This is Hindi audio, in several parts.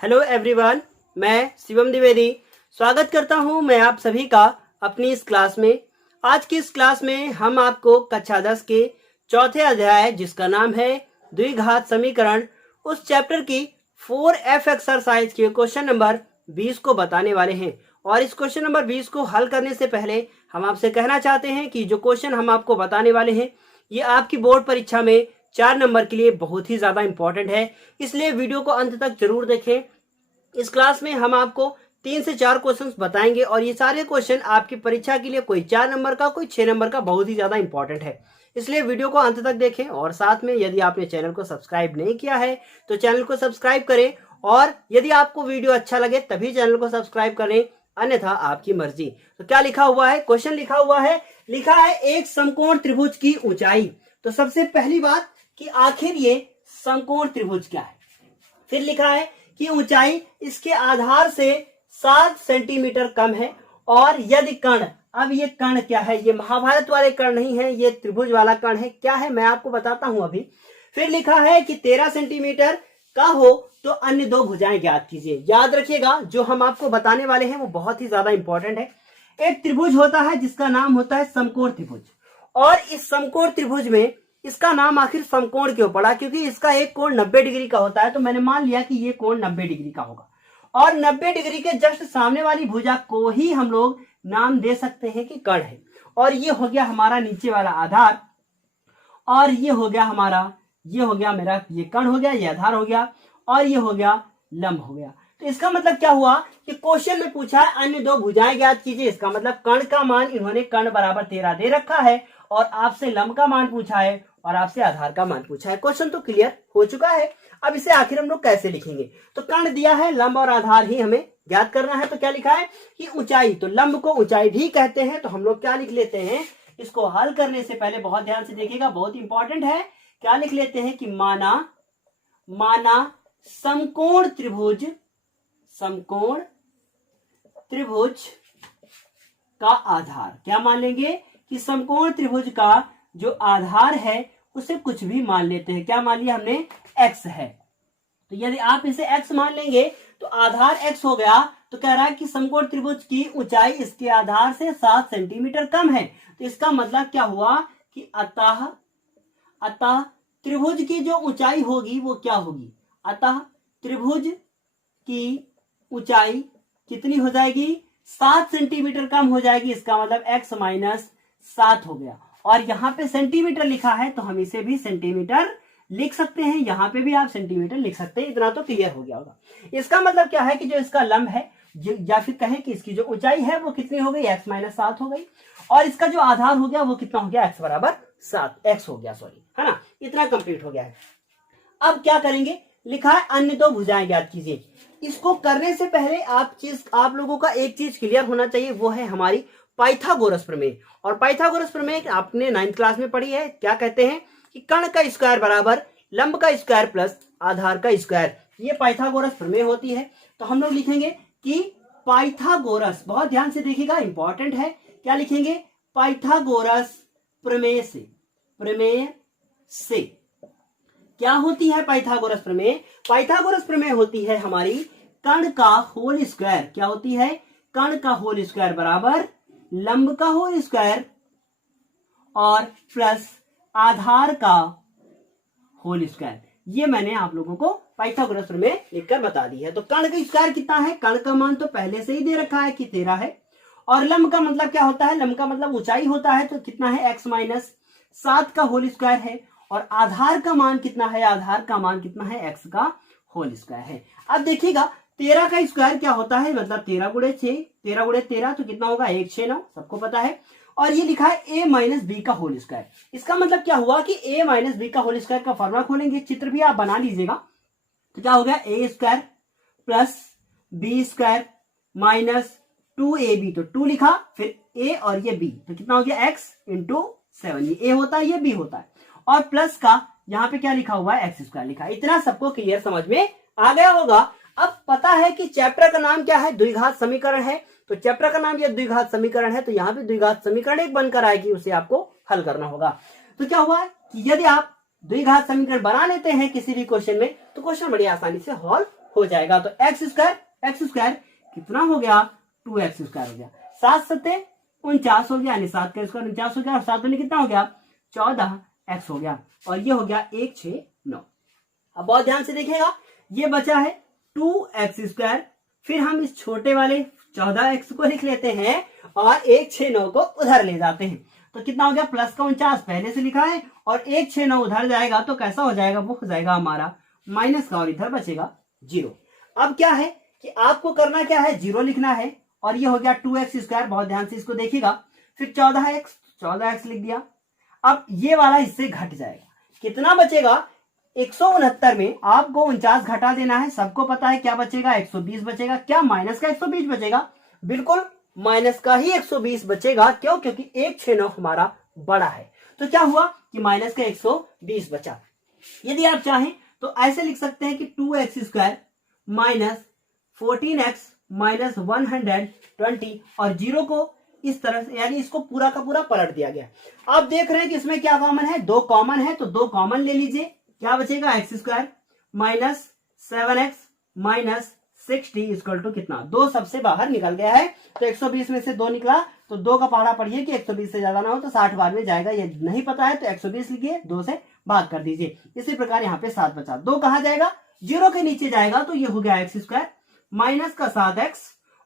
हेलो एवरीवन, मैं शिवम द्विवेदी स्वागत करता हूं मैं आप सभी का अपनी इस क्लास में। आज की इस क्लास में हम आपको कक्षा 10 के चौथे अध्याय जिसका नाम है द्विघात समीकरण, उस चैप्टर की 4F एक्सरसाइज के क्वेश्चन नंबर 20 को बताने वाले हैं। और इस क्वेश्चन नंबर 20 को हल करने से पहले हम आपसे कहना चाहते हैं कि जो क्वेश्चन हम आपको बताने वाले हैं ये आपकी बोर्ड परीक्षा में 4 नंबर के लिए बहुत ही ज्यादा इंपॉर्टेंट है, इसलिए वीडियो को अंत तक जरूर देखें। इस क्लास में हम आपको 3 से 4 क्वेश्चंस बताएंगे और ये सारे क्वेश्चन आपकी परीक्षा के लिए कोई 4 नंबर का कोई 6 नंबर का बहुत ही ज्यादा इंपॉर्टेंट है, इसलिए वीडियो को अंत तक देखें। और साथ में यदि आपने चैनल को सब्सक्राइब नहीं किया है तो चैनल को सब्सक्राइब करें, और यदि आपको वीडियो अच्छा लगे तभी चैनल को सब्सक्राइब करें, अन्यथा आपकी मर्जी। तो क्या लिखा हुआ है, क्वेश्चन लिखा है एक समकोण त्रिभुज की ऊंचाई। तो सबसे पहली बात कि आखिर ये समकोण त्रिभुज क्या है। फिर लिखा है कि ऊंचाई इसके आधार से 7 सेंटीमीटर कम है, और यदि कर्ण, अब ये कर्ण क्या है, ये महाभारत वाले कर्ण नहीं है, ये त्रिभुज वाला कर्ण है। क्या है मैं आपको बताता हूं अभी। फिर लिखा है कि 13 सेंटीमीटर का हो तो अन्य दो भुजाएं ज्ञात कीजिए। याद रखिएगा जो हम आपको बताने वाले हैं वो बहुत ही ज्यादा इंपॉर्टेंट है। एक त्रिभुज होता है जिसका नाम होता है समकोण त्रिभुज, और इस समकोण त्रिभुज में इसका नाम आखिर समकोण क्यों पड़ा, क्योंकि इसका एक कोण 90 डिग्री का होता है। तो मैंने मान लिया कि ये कोण 90 डिग्री का होगा, और 90 डिग्री के जस्ट सामने वाली भुजा को ही हम लोग नाम दे सकते हैं कि कर्ण है। और ये हो गया हमारा नीचे वाला आधार, और ये हो गया हमारा, ये हो गया मेरा, ये कर्ण हो गया, ये आधार हो गया, और ये हो गया लंब हो गया। तो इसका मतलब क्या हुआ कि क्वेश्चन में पूछा है अन्य दो भुजाएं ज्ञात कीजिए। इसका मतलब कर्ण का मान इन्होंने कर्ण बराबर 13 दे रखा है, और आपसे लंब का मान पूछा है, और आपसे आधार का मान पूछा है। क्वेश्चन तो क्लियर हो चुका है। अब इसे आखिर हम लोग कैसे लिखेंगे। तो कर्ण दिया है, लंब और आधार ही हमें ज्ञात करना है। तो क्या लिखा है कि ऊंचाई, तो लंब को ऊंचाई भी कहते हैं। तो हम लोग क्या लिख लेते हैं, इसको हल करने से पहले बहुत ध्यान से देखिएगा, बहुत इंपॉर्टेंट है। क्या लिख लेते हैं कि माना समकोण त्रिभुज का आधार। क्या मान लेंगे कि समकोण त्रिभुज का जो आधार है उसे कुछ भी मान लेते हैं। क्या मान लिया हमने, x है। तो यदि आप इसे x मान लेंगे तो आधार x हो गया। तो कह रहा है कि समकोण त्रिभुज की ऊंचाई इसके आधार से 7 सेंटीमीटर कम है। तो इसका मतलब क्या हुआ कि अतः त्रिभुज की जो ऊंचाई होगी वो क्या होगी, अतः त्रिभुज की ऊंचाई कितनी हो जाएगी, 7 सेंटीमीटर कम हो जाएगी। इसका मतलब x माइनस 7 हो गया। और यहाँ पे सेंटीमीटर लिखा है तो हम इसे भी सेंटीमीटर लिख सकते हैं, यहाँ पे भी आप सेंटीमीटर लिख सकते हैं। इतना तो क्लियर हो गया होगा। इसका मतलब क्या है कि जो इसका लंब है, या फिर कहें कि इसकी जो ऊंचाई है वो कितनी हो गई, x माइनस 7 हो गई, और इसका जो आधार हो गया वो कितना हो गया, x बराबर 7 x हो गया, सॉरी, है ना। इतना कंप्लीट हो गया है। अब क्या करेंगे, लिखा है अन्य दो भुजाएं ज्ञात कीजिए। इसको करने से पहले आप लोगों का एक चीज क्लियर होना चाहिए, वो है हमारी पाइथागोरस प्रमेय। और पाइथागोरस प्रमेय आपने 9th क्लास में पढ़ी है। क्या कहते हैं कि कर्ण का स्क्वायर बराबर लंब का स्क्वायर प्लस आधार का स्क्वायर, ये पाइथागोरस प्रमेय होती है। तो हम लोग लिखेंगे कि पाइथागोरस, बहुत ध्यान से देखिएगा, इंपॉर्टेंट है। क्या लिखेंगे, पाइथागोरस प्रमेय से क्या होती है पाइथागोरस प्रमेय। पाइथागोरस प्रमेय होती है हमारी कर्ण का होल स्क्वायर। क्या होती है, कर्ण का होल स्क्वायर बराबर लंब का होल स्क्वायर और प्लस आधार का होल स्क्वायर। ये मैंने आप लोगों को पाइथागोरस प्रमेय लिखकर बता दी है। तो कर्ण का स्क्वायर कितना है, कर्ण का मान तो पहले से ही दे रखा है कि 13 है, और लंब का मतलब क्या होता है, लंब का मतलब ऊंचाई होता है। तो कितना है, x माइनस 7 का होल स्क्वायर है, और आधार का मान कितना है, आधार का मान कितना है, x का होल स्क्वायर है। अब देखिएगा 13 का स्क्वायर क्या होता है, मतलब 13 गुणे 6, 13 गुणे 13 तो कितना होगा, 169, सबको पता है। और ये लिखा है a माइनस बी का होल स्क्वायर। इसका मतलब क्या हुआ कि a माइनस बी का होल स्क्वायर का फॉर्मूला खोलेंगे, चित्र भी आप बना लीजिएगा। तो क्या हो गया, a square plus B square minus 2ab, तो 2 लिखा, फिर a और ये b, तो कितना हो गया, x इंटू 7। ये a होता है, ये b होता है, और प्लस का यहाँ पे क्या लिखा हुआ है, एक्स स्क्वायर लिखा है। इतना सबको क्लियर समझ में आ गया होगा। अब पता है कि चैप्टर का नाम क्या है, द्विघात समीकरण है। तो चैप्टर का नाम यह द्विघात समीकरण है, तो यहाँ पे द्विघात समीकरण एक बनकर आएगी, उसे आपको हल करना होगा। तो क्या हुआ कि यदि आप द्विघात समीकरण बना लेते हैं किसी भी क्वेश्चन में, तो क्वेश्चन बड़ी आसानी से हल हो जाएगा। तो एक्स स्क्वायर कितना हो गया, 2x स्क्वायर हो गया। 7 सत्ते 49 हो गया, यानी 7 का स्क्वायर 49 हो गया, और 7 में कितना हो गया, 14x हो गया, और ये हो गया 169। अब बहुत ध्यान से देखिएगा, ये बचा है 2x स्क्वायर, फिर हम इस छोटे वाले 14x को लिख लेते हैं और 169 को उधर ले जाते हैं, तो कितना हो गया, प्लस का 49 पहले से लिखा है, और 169 उधर जाएगा तो कैसा हो जाएगा, वो हो जाएगा हमारा माइनस का, और इधर बचेगा 0। अब क्या है कि आपको करना क्या है, 0 लिखना है, और ये हो गया 2x स्क्वायर, बहुत ध्यान से इसको देखिएगा, फिर 14x लिख दिया। अब ये वाला इससे घट जाएगा, कितना बचेगा, 169 में आपको 49 घटा देना है, सबको पता है क्या बचेगा, 120 बचेगा। क्या माइनस का 120 बचेगा, बिल्कुल माइनस का ही 120 बचेगा। क्यों, क्योंकि 169 हमारा बड़ा है, तो क्या हुआ कि माइनस का 120 बचा। यदि आप चाहें तो ऐसे लिख सकते हैं कि 2x square minus 14x minus 120, और 0 को इस तरह से, यानी इसको पूरा का पूरा पलट दिया गया। आप देख रहे हैं कि इसमें क्या कॉमन है, 2 कॉमन है, तो 2 कॉमन ले लीजिए, क्या बचेगा, x square minus 7x minus 60 equal to कितना, 2 सबसे बाहर निकल गया है, तो 120 में से 2 निकला, तो 2 का पहाड़ा पढ़िए कि 120 से ज्यादा ना हो तो 60 बार में जाएगा, ये नहीं पता है तो 120 लिखिए, 2 से भाग कर दीजिए। इसी प्रकार यहाँ पे 7 बचा, 2 कहां जाएगा, 0 के नीचे जाएगा, तो ये हो गया x स्क्वायर माइनस का 7x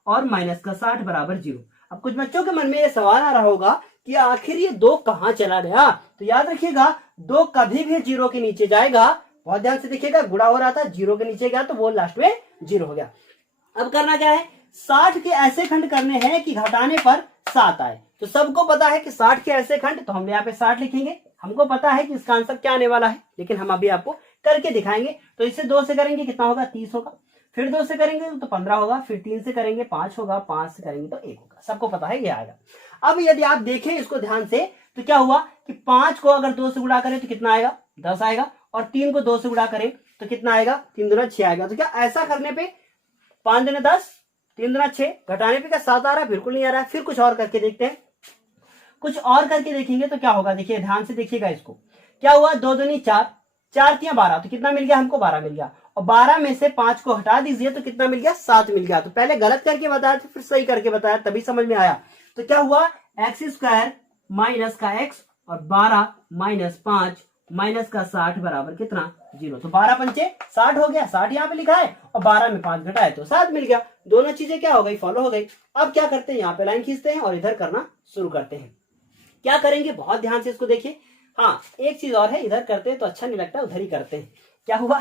और माइनस का 60 बराबर 0। अब कुछ बच्चों के मन में ये सवाल आ रहा होगा कि आखिर ये 2 कहां चला गया, तो याद रखिएगा 2 कभी भी 0 के नीचे जाएगा, बहुत ध्यान से देखिएगा, गुणा हो रहा था, 0 के नीचे गया तो वो लास्ट में 0 हो गया। अब करना क्या है, 60 के ऐसे खंड करने हैं कि घटाने पर 7 आए, तो सबको पता है कि 60 के ऐसे खंड, तो हम यहाँ पे 60 लिखेंगे, हमको पता है कि इसका आंसर क्या आने वाला है, लेकिन हम अभी आपको करके दिखाएंगे। तो इसे 2 से करेंगे कितना होगा, 30 होगा, फिर 2 से करेंगे तो 15 होगा, फिर 3 से करेंगे 5 होगा, 5 से करेंगे तो 1 होगा, सबको पता है ये आएगा। अब यदि आप देखें इसको ध्यान से, तो क्या हुआ कि 5 को अगर 2 से गुणा करें तो कितना आएगा, 10 आएगा, और 3 को 2 से गुणा करें तो कितना आएगा, 3 दूना 6 आएगा। तो क्या ऐसा करने पे 5 दूना 10, 3 दूना 6, घटाने पे क्या 7 आ रहा है, बिल्कुल नहीं आ रहा है। फिर कुछ और करके देखते हैं, कुछ और करके देखेंगे तो क्या होगा, देखिए ध्यान से देखिएगा इसको, क्या हुआ, 2 दूनी 4, 4 तियां 12, तो कितना मिल गया हमको, 12 मिल गया, और 12 में से 5 को हटा दीजिए तो कितना मिल गया, 7 मिल गया। तो पहले गलत करके बताया था, फिर सही करके बताया, तभी समझ में आया। तो क्या हुआ, एक्स स्क्वायर माइनस का x और 12 माइनस 5 माइनस का 60 बराबर कितना, 0। तो 12 पंचे 60 हो गया, 60 यहाँ पे लिखा है, और 12 में 5 घटाए तो 7 मिल गया। दोनों चीजें क्या हो गई, फॉलो हो गई। अब क्या करते हैं, यहाँ पे लाइन खींचते हैं और इधर करना शुरू करते हैं। क्या करेंगे, बहुत ध्यान से इसको देखिए। हाँ, एक चीज और है, इधर करते हैं तो अच्छा नहीं लगता, उधर ही करते हैं। क्या हुआ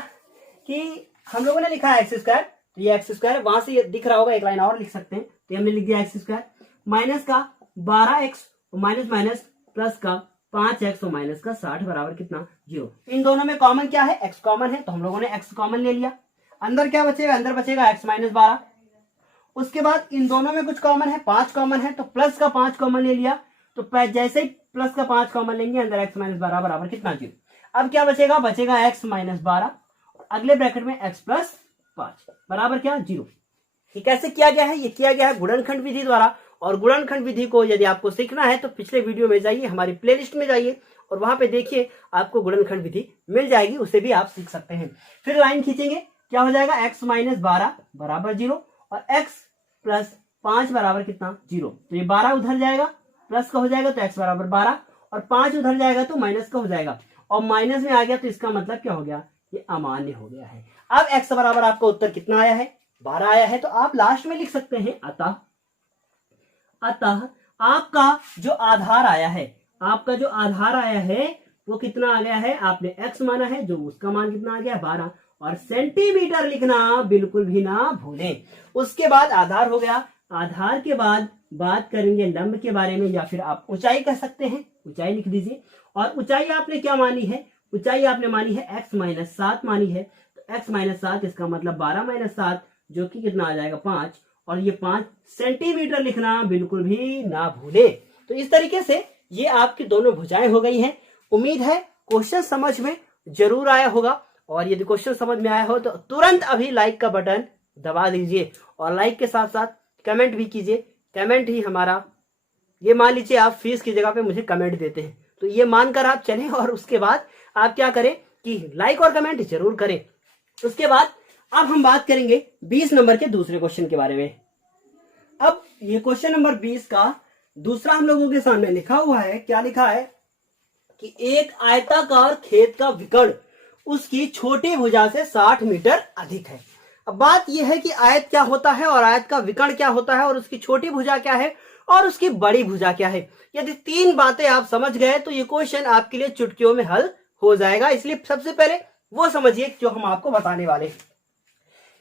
कि हम लोगों ने लिखा है एक्स स्क्वायर, तो ये एक्स स्क्वायर वहां से दिख रहा होगा, एक लाइन और लिख सकते हैं, तो हमने लिख दिया एक्स स्क्वायर माइनस का 12x माइनस माइनस प्लस का 5x और माइनस का 60 बराबर कितना, 0। इन दोनों में कॉमन क्या है, x कॉमन है, तो हम लोगों ने x कॉमन ले लिया। अंदर क्या बचेगा, अंदर बचेगा x माइनस 12। उसके बाद इन दोनों में कुछ कॉमन है, 5 कॉमन है, तो प्लस का 5 कॉमन ले लिया, तो जैसे ही प्लस का 5 कॉमन लेंगे, अंदर x माइनस 12 बराबर कितना, 0। अब क्या बचेगा, बचेगा x माइनस 12, अगले ब्रैकेट में x प्लस 5 बराबर क्या, 0। ये कैसे किया गया है, ये किया गया है गुणनखंड विधि द्वारा। और गुणनखंड विधि को यदि आपको सीखना है तो पिछले वीडियो में जाइए, हमारी प्लेलिस्ट में जाइए और वहां पे देखिए, आपको गुणनखंड विधि मिल जाएगी, उसे भी आप सीख सकते हैं। फिर लाइन खींचेंगे, क्या हो जाएगा, x माइनस 12 बराबर 0 और x प्लस 5 बराबर कितना, 0। तो ये 12 उधर जाएगा, प्लस का हो जाएगा तो x बराबर 12, और 5 उधर जाएगा तो माइनस का हो जाएगा, और माइनस में आ गया तो इसका मतलब क्या हो गया, ये अमान्य हो गया है। अब x बराबर आपका उत्तर कितना आया है, 12 आया है, तो आप लास्ट में लिख सकते हैं अतः आपका जो आधार आया है, आपका जो आधार आया है वो कितना आ गया है, आपने x माना है, जो उसका मान कितना आ गया, 12, और सेंटीमीटर लिखना बिल्कुल भी ना भूलें। उसके बाद आधार हो गया, आधार के बाद बात करेंगे लंब के बारे में, या फिर आप ऊंचाई कह सकते हैं, ऊंचाई लिख दीजिए। और ऊंचाई आपने क्या मानी है, ऊंचाई आपने मानी है x माइनस 7 मानी है, तो x माइनस 7 इसका मतलब 12 माइनस 7 जो कि कितना आ जाएगा, 5, और ये 5 सेंटीमीटर लिखना बिल्कुल भी ना भूले। तो इस तरीके से ये आपकी दोनों भुजाएं हो गई हैं। उम्मीद है क्वेश्चन समझ में जरूर आया होगा, और यदि क्वेश्चन समझ में आया हो तो तुरंत अभी लाइक का बटन दबा दीजिए, और लाइक के साथ साथ कमेंट भी कीजिए। कमेंट ही हमारा, ये मान लीजिए आप फीस की जगह पे मुझे कमेंट देते हैं, तो ये मानकर आप चलें, और उसके बाद आप क्या करें कि लाइक और कमेंट जरूर करें। उसके बाद अब हम बात करेंगे 20 नंबर के दूसरे क्वेश्चन के बारे में। अब ये क्वेश्चन नंबर 20 का दूसरा हम लोगों के सामने लिखा हुआ है। क्या लिखा है कि एक आयताकार खेत का विकर्ण उसकी छोटी भुजा से 60 मीटर अधिक है। अब बात यह है कि आयत क्या होता है और आयत का विकर्ण क्या होता है और उसकी छोटी भुजा क्या है और उसकी बड़ी भुजा क्या है। यदि 3 बातें आप समझ गए तो ये क्वेश्चन आपके लिए चुटकियों में हल हो जाएगा। इसलिए सबसे पहले वो समझिए जो हम आपको बताने वाले हैं।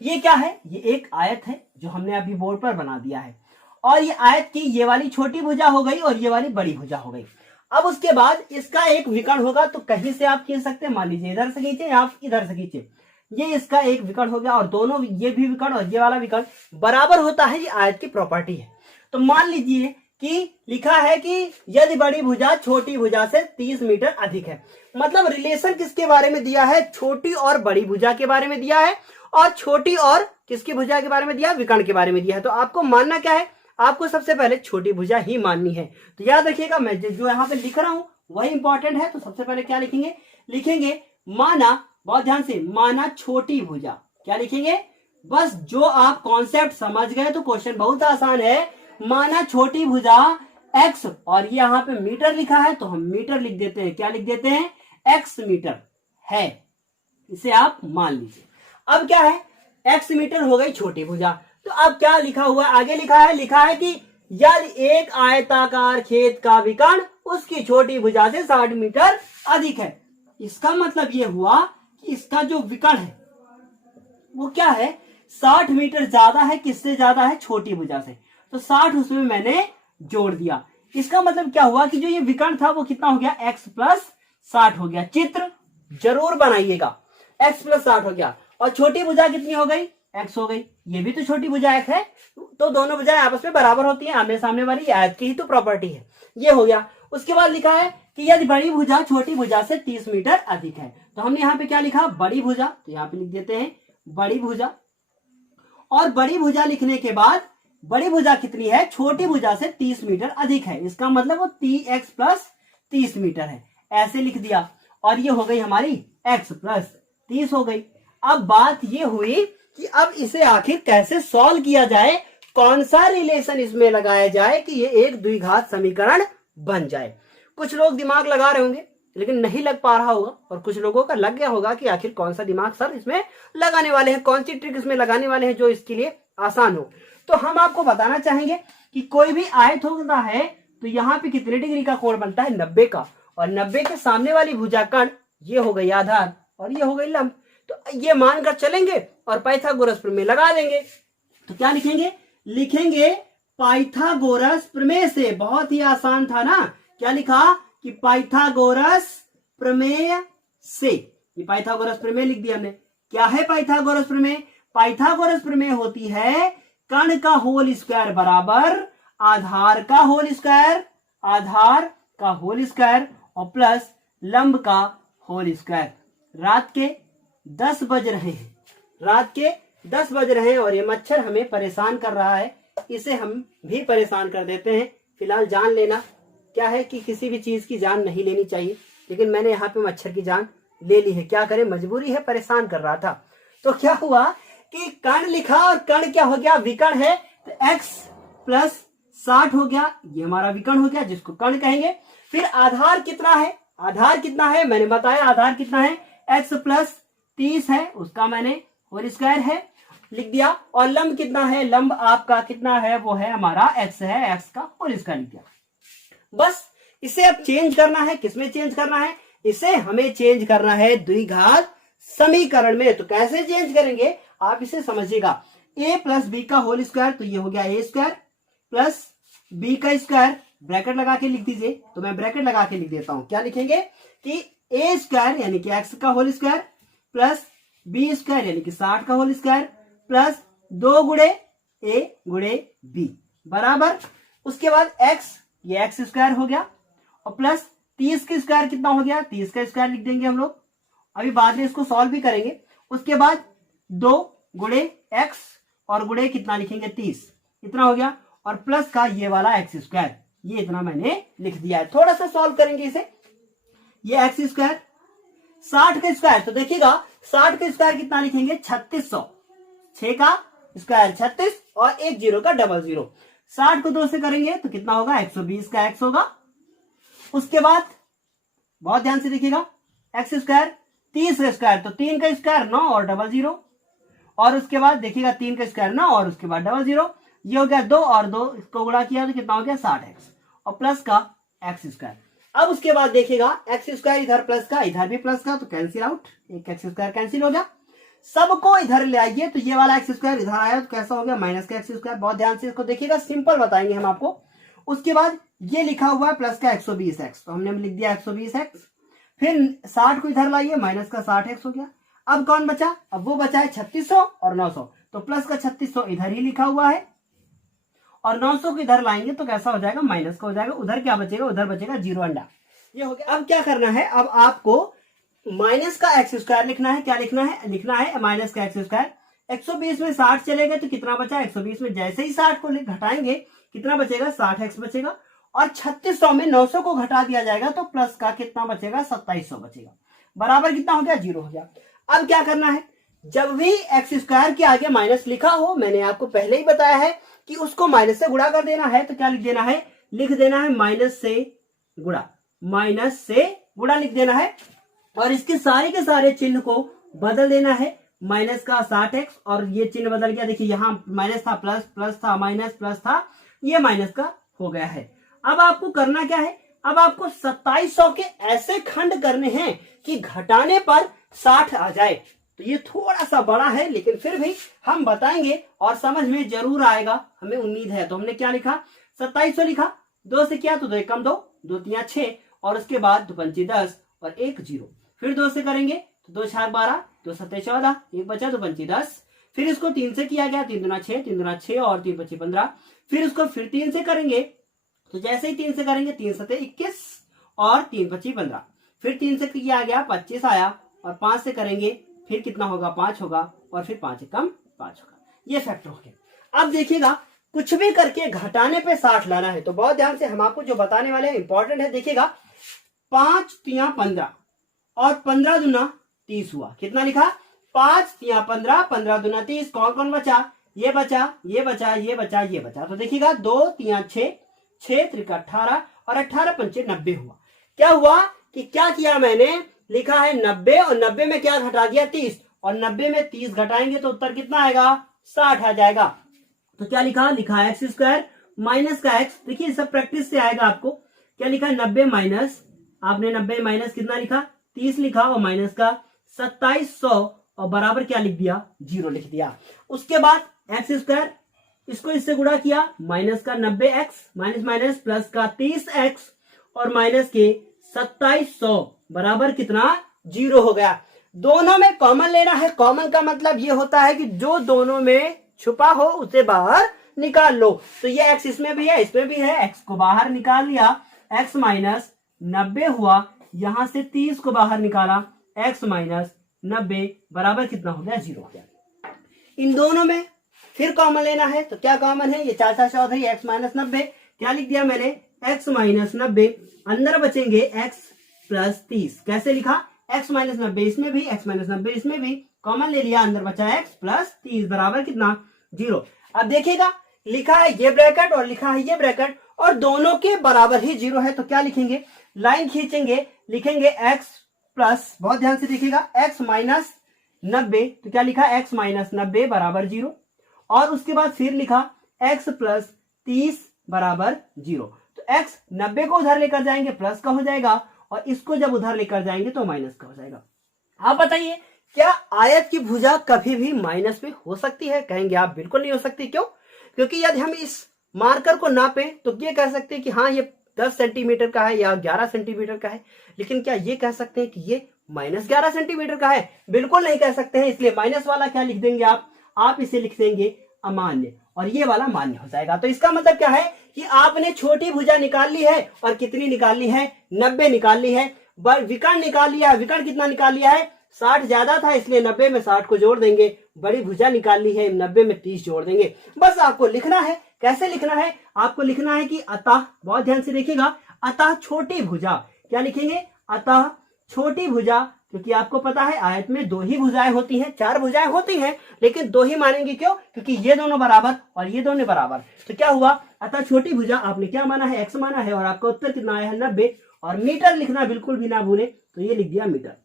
ये क्या है? ये एक आयत है जो हमने अभी बोर्ड पर बना दिया है और ये आयत की ये वाली छोटी भुजा हो गई और ये वाली बड़ी भुजा हो गई। अब उसके बाद इसका एक विकर्ण होगा, तो कहीं से आप खींच सकते हैं। मान लीजिए इधर से खींचे या आप इधर से खींचे, ये इसका एक विकर्ण हो गया और दोनों ये भी विकर्ण और ये वाला विकर्ण बराबर होता है। ये आयत की प्रॉपर्टी है। तो मान लीजिए कि लिखा है कि यदि बड़ी भुजा छोटी भुजा से 30 मीटर अधिक है। मतलब रिलेशन किसके बारे में दिया है? छोटी और बड़ी भुजा के बारे में दिया है और छोटी और किसकी भुजा के बारे में दिया? विकर्ण के बारे में दिया है। तो आपको मानना क्या है? आपको सबसे पहले छोटी भुजा ही माननी है। तो याद रखिएगा, मैं जो यहाँ पे लिख रहा हूं वही इंपॉर्टेंट है। तो सबसे पहले क्या लिखेंगे? लिखेंगे माना, बहुत ध्यान से, माना छोटी भुजा। क्या लिखेंगे? बस जो आप कॉन्सेप्ट समझ गए तो क्वेश्चन बहुत आसान है। माना छोटी भुजा x, और ये यहाँ पे मीटर लिखा है तो हम मीटर लिख देते हैं। क्या लिख देते हैं? x मीटर है, इसे आप मान लीजिए। अब क्या है? x मीटर हो गई छोटी भुजा। तो अब क्या लिखा हुआ है? आगे लिखा है कि यदि एक आयताकार खेत का विकर्ण उसकी छोटी भुजा से 60 मीटर अधिक है। इसका मतलब ये हुआ कि इसका जो विकर्ण है वो क्या है? 60 मीटर ज्यादा है। किससे ज्यादा है? छोटी भुजा से। तो 60 उसमें मैंने जोड़ दिया। इसका मतलब क्या हुआ कि जो ये विकर्ण था वो कितना हो गया? x प्लस 60 हो गया। चित्र जरूर बनाइएगा। x प्लस 60 हो गया और छोटी भुजा कितनी हो गई? x हो गई। ये भी तो छोटी भुजा x है, तो दोनों भुजाएं आपस में बराबर होती हैं। आमने सामने वाली आयत की ही तो प्रॉपर्टी है। ये हो गया। उसके बाद लिखा है कि यदि बड़ी भुजा छोटी भुजा से 30 मीटर अधिक है। तो हमने यहाँ पे क्या लिखा? बड़ी भुजा। तो यहाँ पे लिख देते हैं बड़ी भुजा। और बड़ी भुजा लिखने के बाद बड़ी भुजा कितनी है? छोटी भुजा से 30 मीटर अधिक है। इसका मतलब वो x प्लस 30 मीटर है। ऐसे लिख दिया और ये हो गई हमारी x प्लस 30 हो गई। अब बात ये हुई कि अब इसे आखिर कैसे सॉल्व किया जाए, कौन सा रिलेशन इसमें लगाया जाए कि ये एक द्विघात समीकरण बन जाए। कुछ लोग दिमाग लगा रहे होंगे लेकिन नहीं लग पा रहा होगा, और कुछ लोगों का लग गया होगा कि आखिर कौन सा दिमाग सर इसमें लगाने वाले हैं, कौन सी ट्रिक इसमें लगाने वाले हैं जो इसके लिए आसान हो। तो हम आपको बताना चाहेंगे कि कोई भी आयत होता है तो यहाँ पे कितने डिग्री का कोण बनता है? 90 का। और 90 के सामने वाली भुजा कर्ण ये हो गई आधार और ये हो गई लंब। तो ये मानकर चलेंगे और पाइथागोरस प्रमेय लगा देंगे। तो क्या लिखेंगे? लिखेंगे पाइथागोरस प्रमेय से। बहुत ही आसान था ना। क्या लिखा कि पाइथागोरस प्रमेय से। ये पाइथागोरस प्रमेय लिख दिया हमने। क्या है पाइथागोरस प्रमेय? पाइथागोरस प्रमेय होती है कर्ण का होल स्क्वायर बराबर आधार का होल स्क्वायर, आधार का होल स्क्वायर और प्लस लंब का होल स्क्वायर। रात के 10 बज रहे हैं, रात के 10 बज रहे हैं और ये मच्छर हमें परेशान कर रहा है। इसे हम भी परेशान कर देते हैं। फिलहाल जान लेना क्या है कि किसी भी चीज की जान नहीं लेनी चाहिए, लेकिन मैंने यहाँ पे मच्छर की जान ले ली है। क्या करें, मजबूरी है, परेशान कर रहा था। तो क्या हुआ कि कर्ण लिखा और कर्ण क्या हो गया? विकर्ण है। तो x प्लस 60 हो गया, ये हमारा विकर्ण हो गया जिसको कर्ण कहेंगे। फिर आधार कितना है? आधार कितना है मैंने बताया। आधार कितना है? x प्लस 30 है, उसका मैंने होल स्क्वायर है लिख दिया। और लंब कितना है? लंब आपका कितना है? वो है हमारा x है, x का होल स्क्वायर लिख दिया। बस इसे अब चेंज करना है। किसमें चेंज करना है? इसे हमें चेंज करना है द्विघात समीकरण में। तो कैसे चेंज करेंगे आप इसे समझिएगा। a प्लस बी का होल स्क्वायर, तो ये हो गया a स्क्वायर प्लस b का स्क्वायर, ब्रैकेट लगा के लिख दीजिए। तो मैं ब्रैकेट लगा के लिख देता हूं। क्या लिखेंगे कि a स्क्वायर यानी कि x का whole square plus b square यानी कि 60 का होल स्क्वायर प्लस 2 गुणे a गुणे b बराबर, उसके बाद x, ये x स्क्वायर हो गया और प्लस 30 का स्क्वायर कितना हो गया? 30 का स्क्वायर लिख देंगे हम लोग। अभी बाद में इसको सॉल्व भी करेंगे। उसके बाद 2 गुणे x और गुणे कितना लिखेंगे? 30, इतना हो गया। और प्लस का ये वाला x स्क्वायर, ये इतना मैंने लिख दिया है। थोड़ा सा सॉल्व करेंगे इसे। ये x स्क्वायर 60 का स्क्वायर, तो देखिएगा 60 का स्क्वायर कितना लिखेंगे? 3600। 6 का स्क्वायर 36 और एक 0 का डबल 0। 60 को 2 से करेंगे तो कितना होगा, 120 का x होगा। उसके बाद बहुत ध्यान से देखिएगा, एक्स स्क्वायर 30 का स्क्वायर तो 3 का स्क्वायर 9 और डबल 0, और उसके बाद देखिएगा 3 का स्क्वायर 9 और उसके बाद डबल 0, ये हो गया 2 और 2 इसको गुणा किया तो कितना हो गया 60x और प्लस का एक्स स्क्वायर। अब उसके बाद देखिएगा एक्स स्क्वायर इधर प्लस का इधर भी प्लस का तो कैंसिल आउट, एक एक्स स्क्वायर कैंसिल हो गया। सबको इधर ले आइए तो ये वाला एक्स स्क्वायर इधर आया तो कैसा हो गया, माइनस का एक्स स्क्वायर। बहुत ध्यान से इसको देखिएगा, सिंपल बताएंगे हम आपको। उसके बाद ये लिखा हुआ है प्लस का 120x तो हमने लिख दिया 120x। फिर 60 को इधर लाइए, माइनस का 60x हो गया। अब कौन बचा, अब वो बचा है 3600 और 900 तो प्लस का 3600 इधर ही लिखा हुआ है और 900 को इधर लाएंगे तो कैसा हो जाएगा, माइनस का हो जाएगा। उधर क्या बचेगा, उधर बचेगा 0 अंडा। ये हो गया। अब क्या करना है, अब आपको माइनस का एक्स स्क्वायर लिखना है। क्या लिखना है, लिखना है माइनस का एक्स स्क्वायर। 120 में 60 चलेगा तो कितना बचा, 120 में जैसे ही 60 को घटाएंगे कितना बचेगा, 60x बचेगा। और 3600 में 900 को घटा दिया जाएगा तो प्लस का कितना बचेगा, 2700 बचेगा। बराबर कितना हो गया, 0 हो गया। अब क्या करना है, जब भी एक्स स्क्वायर के आगे माइनस लिखा हो, मैंने आपको पहले ही बताया है कि उसको माइनस से गुणा कर देना है। तो क्या लिख देना है, लिख देना है माइनस से गुणा, माइनस से गुणा लिख देना है। और इसके सारे के सारे चिन्ह को बदल देना है, माइनस का 60x और ये चिन्ह बदल गया। देखिए यहाँ माइनस था, प्लस, प्लस था, माइनस, प्लस था, ये माइनस का हो गया है। अब आपको करना क्या है, अब आपको 2700 के ऐसे खंड करने हैं कि घटाने पर 60 आ जाए। तो ये थोड़ा सा बड़ा है लेकिन फिर भी हम बताएंगे और समझ में जरूर आएगा, हमें उम्मीद है। तो हमने क्या लिखा, 2700 लिखा, 2 से किया तो 2 कम 2, 2 3 6 और उसके बाद 2 5 10 और 1 0। फिर 2 से करेंगे तो 2 6 12, 2 7 14, 1 बचा 2 5 10। फिर इसको 3 से किया गया, 3 दूना 6, 3 दूना 6 और 3 5 15। फिर इसको फिर 3 से करेंगे तो जैसे ही 3 से करेंगे 3 7 21 और 3 5 15। फिर 3 से किया गया 25 आया और 5 से करेंगे फिर कितना होगा, 5 होगा और फिर 5 कम 5 होगा। ये फैक्टर हो गया। अब देखिएगा कुछ भी करके घटाने पे 60 लाना है तो बहुत ध्यान से हम आपको जो बताने वाले हैं इंपॉर्टेंट है। देखिएगा 5 3 15 और 15 दूना 30 हुआ। कितना लिखा, 5 3 15, 15 दूना 30। कौन कौन बचा, ये बचा, ये बचा, ये बचा, ये बचा। तो देखिएगा 2 3 6, 6 3 18 और 18 5 90 हुआ। क्या हुआ कि क्या किया मैंने, लिखा है 90 और 90 में क्या घटा दिया, 30 और 90 में 30 घटाएंगे तो उत्तर कितना आएगा, 60 आ जाएगा। तो क्या लिखा, लिखा है एक्स स्क्वायर माइनस का एक्स। देखिए सब प्रैक्टिस से आएगा आपको। क्या लिखा है, 90 माइनस, आपने 90 माइनस कितना लिखा, 30 लिखा और माइनस का 2700 और बराबर क्या लिख दिया, 0 लिख दिया। उसके बाद एक्स स्क्वायर, इसको इससे गुणा किया, माइनस का 90x माइनस माइनस प्लस का 30x और माइनस के 2700 बराबर कितना, 0 हो गया। दोनों में कॉमन लेना है। कॉमन का मतलब ये होता है कि जो दोनों में छुपा हो उसे बाहर निकाल लो। तो ये x इसमें भी है, इसमें भी है, x को बाहर निकाल लिया, x माइनस 90 हुआ। यहां से 30 को बाहर निकाला, x माइनस 90 बराबर कितना हो गया, 0 हो गया। इन दोनों में फिर कॉमन लेना है तो क्या कॉमन है, ये 4 4 14, x माइनस 90। क्या लिख दिया मैंने, x माइनस 90, अंदर बचेंगे x प्लस 30। कैसे लिखा, x माइनस 90 इसमें भी, x माइनस 90 इसमें भी, कॉमन ले लिया, अंदर बचा x प्लस 30 बराबर कितना, 0। अब देखिएगा लिखा है ये ब्रैकेट और लिखा है ये ब्रैकेट और दोनों के बराबर ही 0 है। तो क्या लिखेंगे, लाइन खींचेंगे, लिखेंगे x प्लस, बहुत ध्यान से देखिएगा, x माइनस 90। तो क्या लिखा, x माइनस 90 बराबर 0 और उसके बाद फिर लिखा x प्लस 30 बराबर 0। तो x 90 को उधर लेकर जाएंगे प्लस का हो जाएगा और इसको जब उधर लेकर जाएंगे तो माइनस का हो जाएगा। आप बताइए क्या आयत की भुजा कभी भी माइनस में हो सकती है, कहेंगे आप बिल्कुल नहीं हो सकती। क्यों, क्योंकि यदि हम इस मार्कर को नापे तो ये कह सकते हैं कि हाँ ये 10 सेंटीमीटर का है या 11 सेंटीमीटर का है, लेकिन क्या ये कह सकते हैं कि ये माइनस 11 सेंटीमीटर का है, बिल्कुल नहीं कह सकते हैं। इसलिए माइनस वाला क्या लिख देंगे आप इसे लिख देंगे अमान्य और ये वाला मान्य हो जाएगा। तो इसका मतलब क्या है कि आपने छोटी भुजा निकाल ली है और कितनी निकाल ली है, 90 निकाल ली है। विकर्ण निकाल लिया है, विकर्ण कितना निकाल लिया है, 60 ज्यादा था इसलिए 90 में 60 को जोड़ देंगे। बड़ी भुजा निकाल ली है, 90 में 30 जोड़ देंगे। बस आपको लिखना है, कैसे लिखना है, आपको लिखना है कि अतः, बहुत ध्यान से देखिएगा, अतः छोटी भुजा, क्या लिखेंगे, अतः छोटी भुजा क्योंकि आपको पता है आयत में 2 ही भुजाएं होती हैं, 4 भुजाएं होती हैं लेकिन 2 ही मानेंगे। क्यों? क्योंकि ये दोनों बराबर और ये दोनों बराबर। तो क्या हुआ, अतः छोटी भुजा आपने क्या माना है, x माना है, और आपका उत्तर कितना आया है 90। और मीटर लिखना बिल्कुल भी ना भूले, तो ये लिख दिया मीटर।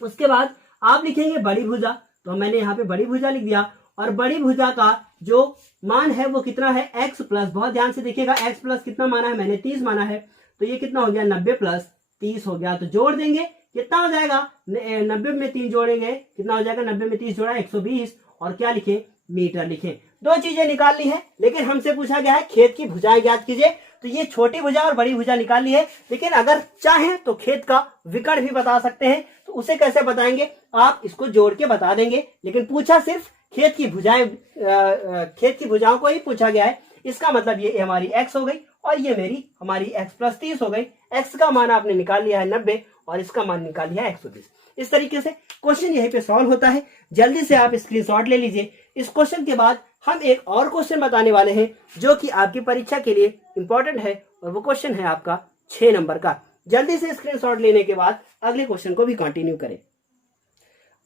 उसके बाद आप लिखेंगे बड़ी भुजा, तो मैंने यहाँ पे बड़ी भुजा लिख दिया। और बड़ी भुजा का जो मान है वो कितना है, x प्लस, बहुत ध्यान से देखिएगा, x प्लस कितना माना है, मैंने 30 माना है, तो ये कितना हो गया 90 प्लस 30 हो गया। तो जोड़ देंगे, कितना हो जाएगा, 90 में 3 जोड़ेंगे, कितना हो जाएगा, 90 में 30 जोड़ा 120, और क्या लिखे, मीटर लिखे। 2 चीजें निकाल ली है, लेकिन हमसे पूछा गया है खेत की भुजाएं ज्ञात कीजिए, तो ये छोटी भुजा और बड़ी भुजा निकाल ली है। लेकिन अगर चाहें तो खेत का विकर्ण भी बता सकते हैं, तो उसे कैसे बताएंगे, आप इसको जोड़ के बता देंगे। लेकिन पूछा सिर्फ खेत की भुजाएं, खेत की भुजाओं को ही पूछा गया है, इसका मतलब ये हमारी x हो गई और ये मेरी हमारी x प्लस 30 हो गई। x का मान आपने निकाल लिया है 90 और इसका मान निकाल लिया है 120। इस तरीके से क्वेश्चन यहीं पे सॉल्व होता है। जल्दी से आप स्क्रीनशॉट ले लीजिए। इस क्वेश्चन के बाद हम एक और क्वेश्चन बताने वाले हैं जो कि आपकी परीक्षा के लिए इंपॉर्टेंट है, और वो क्वेश्चन है आपका 6 नंबर का। जल्दी से स्क्रीनशॉट लेने के बाद अगले क्वेश्चन को भी कंटिन्यू करें।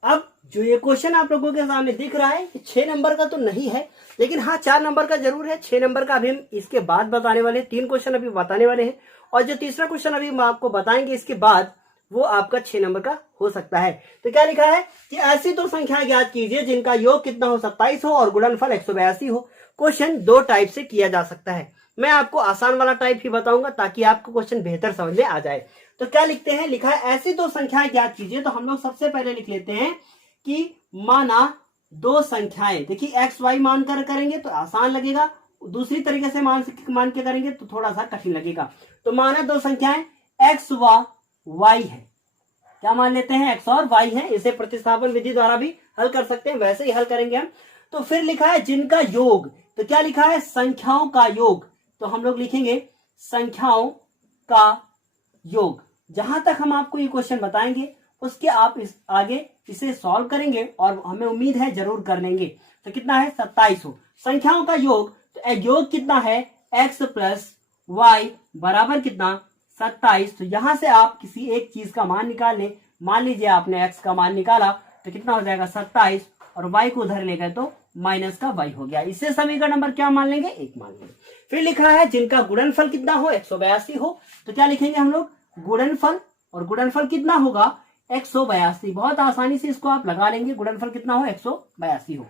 अब जो ये क्वेश्चन आप लोगों के सामने दिख रहा है, 6 नंबर का तो नहीं है, लेकिन हाँ 4 नंबर का जरूर है। 6 नंबर का अभी हम इसके बाद बताने वाले हैं, 3 क्वेश्चन अभी बताने वाले हैं, और जो तीसरा क्वेश्चन अभी हम आपको बताएंगे इसके बाद, वो आपका 6 नंबर का हो सकता है। तो क्या लिखा है कि ऐसी 2 संख्याएं ज्ञात कीजिए जिनका योग कितना हो, 27 हो और गुणनफल 182 हो। क्वेश्चन 2 टाइप से किया जा सकता है। मैं आपको आसान वाला टाइप ही बताऊंगा ताकि आपको क्वेश्चन बेहतर समझ में आ जाए। तो क्या लिखते हैं, लिखा है ऐसी 2 संख्याएं ज्ञात कीजिए। तो हम लोग सबसे पहले लिख लेते हैं कि माना 2 संख्याएं, देखिए एक्स वाई मानकर करेंगे तो आसान लगेगा, दूसरी तरीके से मान के करेंगे तो थोड़ा सा कठिन लगेगा। तो माना 2 संख्याएं एक्स व वाई है, क्या मान लेते हैं, एक्स और वाई है। इसे प्रतिस्थापन विधि द्वारा भी हल कर सकते हैं, वैसे ही हल करेंगे हम। तो फिर लिखा है जिनका योग, तो क्या लिखा है, संख्याओं का योग। तो हम लोग लिखेंगे संख्याओं का योग। जहां तक हम आपको ये क्वेश्चन बताएंगे उसके आप आगे इसे सॉल्व करेंगे और हमें उम्मीद है जरूर कर लेंगे। तो कितना है, 27 हो, संख्याओं का योग। तो योग कितना है, x प्लस वाई बराबर कितना, 27। तो यहां से आप किसी एक चीज का मान निकाल लें। मान लीजिए आपने x का मान निकाला तो कितना हो जाएगा 27, और y को उधर ले गए तो माइनस का y हो गया। इससे समीकरण नंबर क्या मान लेंगे, 1 मान लेंगे। फिर लिखा है जिनका गुणनफल कितना हो, 182 हो। तो क्या लिखेंगे हम लोग, गुणनफल, और गुणनफल कितना होगा, 182। बहुत आसानी से इसको आप लगा लेंगे, गुणनफल कितना हो, 182 हो।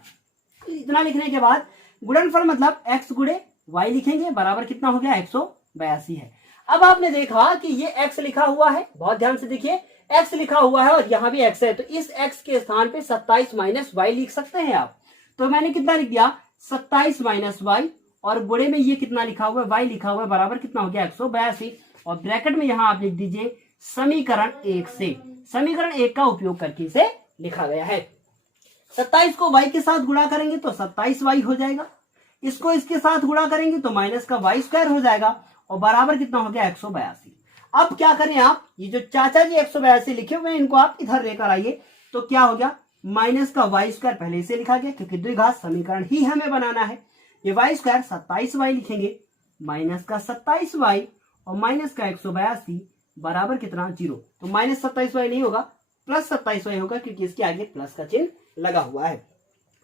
तो इतना लिखने के बाद गुणनफल मतलब x गुणे y लिखेंगे, बराबर कितना हो गया, 182 है। अब आपने देखा कि ये x लिखा हुआ है, बहुत ध्यान से देखिए, x लिखा हुआ है और यहाँ भी x है, तो इस x के स्थान पे 27 माइनस y लिख सकते हैं आप। तो मैंने कितना लिख दिया, 27 माइनस y, और गुणे में ये कितना लिखा हुआ है, y लिखा हुआ है, बराबर कितना हो गया, 182। और ब्रैकेट में यहाँ आप लिख दीजिए समीकरण 1 से, समीकरण 1 का उपयोग करके इसे लिखा गया है। 27 को y के साथ गुणा करेंगे तो 27y हो जाएगा, इसको इसके साथ गुणा करेंगे तो माइनस का y स्क्वायर हो जाएगा, और बराबर कितना हो गया, 182। अब क्या करें आप, ये जो चाचा जी 182 लिखे हुए हैं इनको आप इधर लेकर आइए। तो क्या हो गया, माइनस का y स्क्वायर पहले से लिखा गया क्योंकि द्विघात समीकरण ही हमें बनाना है। ये y स्क्वायर 27y लिखेंगे, माइनस का 27y और माइनस का 182 बराबर कितना, 0। तो माइनस 27y नहीं होगा, प्लस 27y होगा क्योंकि इसके आगे प्लस का चिन्ह लगा हुआ है।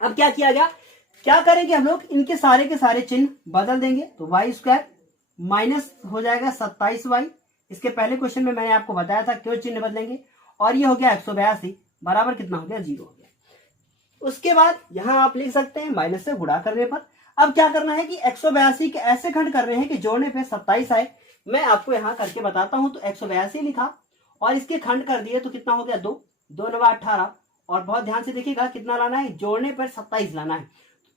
अब क्या किया गया, क्या करेंगे हम लोग, इनके सारे के सारे चिन्ह बदल देंगे। तो y स्क्वायर माइनस हो जाएगा 27y, इसके पहले क्वेश्चन में मैंने आपको बताया था क्यों चिन्ह बदलेंगे, और ये हो गया 182 बराबर कितना हो गया, 0 हो गया। उसके बाद यहां आप लिख सकते हैं माइनस से गुणा करने पर। अब क्या करना है कि 182 के ऐसे खंड कर रहे हैं कि जोड़ने पे 27 आए। मैं आपको यहां करके बताता हूं। तो 182 लिखा और इसके खंड कर दिए तो कितना हो गया, 2 2 9 18, और बहुत ध्यान से देखिएगा कितना लाना है, जोड़ने पर 27 लाना है।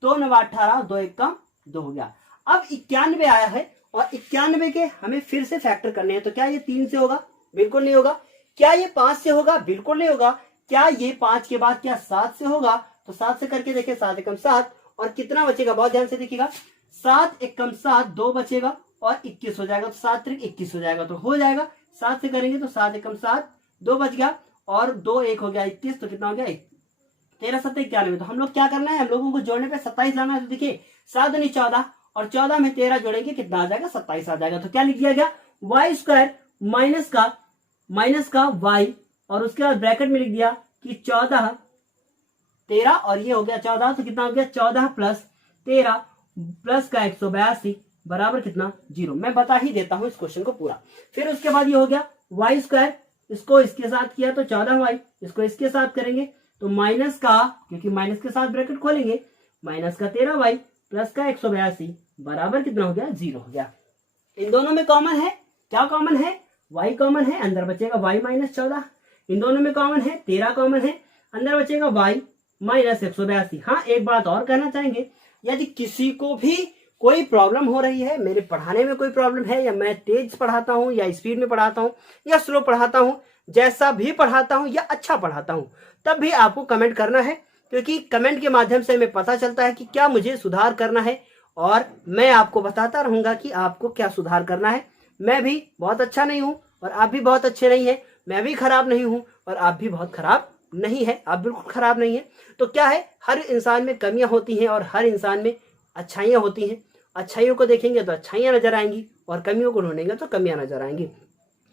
2 9 18, 2 1 का 2 हो गया। अब 91 आया है और 91 के हमें फिर से फैक्टर करने हैं। तो क्या ये 3 से होगा, बिल्कुल नहीं होगा। क्या ये 5 से होगा, बिल्कुल नहीं होगा। क्या ये 5 के बाद क्या 7 से होगा, तो 7 से करके देखिए, 7 एकम 7, और कितना बचेगा, बहुत ध्यान से देखिएगा, 7 एकम 7, 2 बचेगा और 21 हो जाएगा। तो 7 त्रिक 21 हो जाएगा, तो हो जाएगा। 7 से करेंगे तो 7 एकम 7, 2 बच गया, और 2 1 हो गया 21, तो कितना हो गया, 13 7 91। तो हम लोग क्या करना है, हम लोगों को जोड़ने पे 27 लाना है। तो देखिए 7 दूनी 14, और 14 में 13 जोड़ेंगे कितना आ जाएगा, 27 आ जाएगा। तो क्या लिख दिया गया, y स्क्वायर माइनस का y और उसके बाद ब्रैकेट में लिख दिया कि 14 13 और ये हो गया 14, तो कितना हो गया 14 प्लस 13 प्लस का 182 बराबर कितना 0। मैं बता ही देता हूं इस क्वेश्चन को पूरा। फिर उसके बाद ये हो गया वाई स्क्वायर, इसको इसके साथ किया तो 14y, इसको इसके साथ करेंगे तो माइनस का, क्योंकि माइनस के साथ ब्रैकेट खोलेंगे, माइनस का 13y प्लस का 182 बराबर कितना हो गया 0 हो गया। इन दोनों में कॉमन है, क्या कॉमन है, y कॉमन है, अंदर बचेगा y माइनस 14। इन दोनों में कॉमन है 13 कॉमन है, अंदर बचेगा y माइनस 182। हाँ, एक बात और कहना चाहेंगे, यदि किसी को भी कोई प्रॉब्लम हो रही है, मेरे पढ़ाने में कोई प्रॉब्लम है, या मैं तेज पढ़ाता हूं या स्पीड में पढ़ाता हूं या स्लो पढ़ाता हूं, जैसा भी पढ़ाता हूं या अच्छा पढ़ाता हूं, तब भी आपको कमेंट करना है, क्योंकि कमेंट के माध्यम से हमें पता चलता है कि क्या मुझे सुधार करना है, और मैं आपको बताता रहूंगा कि आपको क्या सुधार करना है। मैं भी बहुत अच्छा नहीं हूं और आप भी बहुत अच्छे नहीं है, मैं भी खराब नहीं हूं और आप भी बहुत खराब नहीं है, आप बिल्कुल खराब नहीं है। तो क्या है, हर इंसान में कमियां होती हैं और हर इंसान में अच्छाइयां होती हैं। अच्छाइयों को देखेंगे तो अच्छाइयां नजर आएंगी और कमियों को ढूंढेंगे तो कमियां नजर आएंगी।